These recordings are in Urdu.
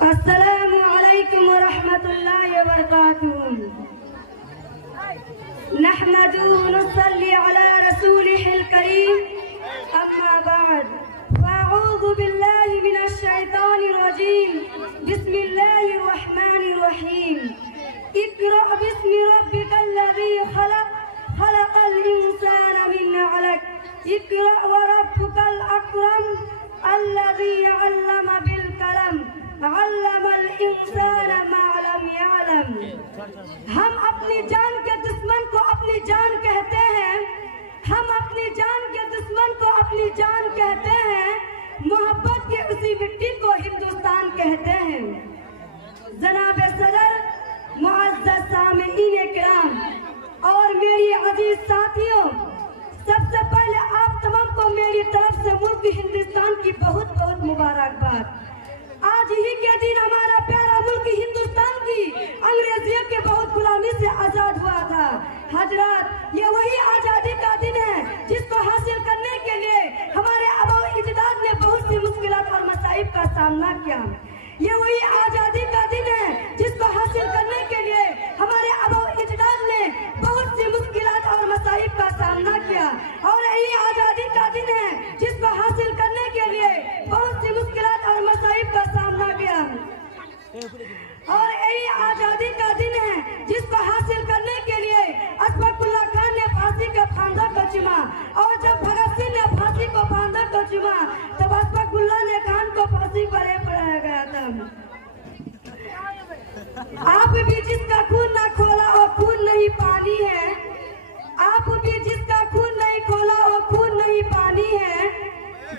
السلام علیکم ورحمۃ اللہ وبرکاتہ. نحمده ونصلي على رسوله الكريم اما بعد فاعوذ بالله من الشیطان الرجیم. بسم اللہ الرحمن الرحیم. اقرأ باسم ربك الذي خلق خلق الانسان من علق. اقرأ وربك الاکرم الذي علم بالقلم علم الانسان ما لم يعلم. ہم اپنی جان کے دشمن کو اپنی جان کہتے ہیں. ہم اپنی جان کے دشمن کو اپنی جان کہتے ہیں. محبت کی اسی مٹی کو ہندوستان کہتے ہیں. جناب صدر، معزز سامعین کرام اور میری عزیز ساتھیوں، سب سے پہلے آپ تمام کو میری طرف سے ملک ہندوستان کی بہت بہت مبارکباد. آج ہی کے دن ہمارا پیارا ملک ہندوستان کی انگریزیوں کے بہت غلامی سے آزاد ہوا تھا. حضرات، یہ وہی آزادی کا دن ہے جس کو حاصل کرنے کے لیے ہمارے آباء و اجداد نے بہت سی مشکلات اور مصائب کا سامنا کیا. یہ وہی آزادی کا دن ہے جس کو حاصل کرنے کے لیے ہمارے آباء و اجداد نے بہت سی مشکلات اور مصائب کا سامنا کیا. اور یہی آزادی کا دن ہے جس کو حاصل کرنے کے لیے بہت سی مشکلات اور مصائب کا سامنا کیا. اور یہی آزادی کا دن ہے جس کو حاصل کرنے کے لیے اشفاق اللہ خان نے پھانسی کے پھاندا کو چوما. اور جب بھگت سنگھ نے پھانسی کو پھاندا کو چوما تب اشفاق اللہ نے خان کو پھانسی پر پڑایا گیا تھا. آپ بھی جس کا خون نہ کھولا وہ خون نہیں پانی ہے. آپ بھی جس کا خون نہیں کھولا وہ خون نہیں پانی ہے.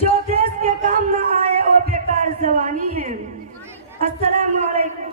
جو دیش کے کام نہ آئے وہ بیکار زبانی ہے. السلام علیکم.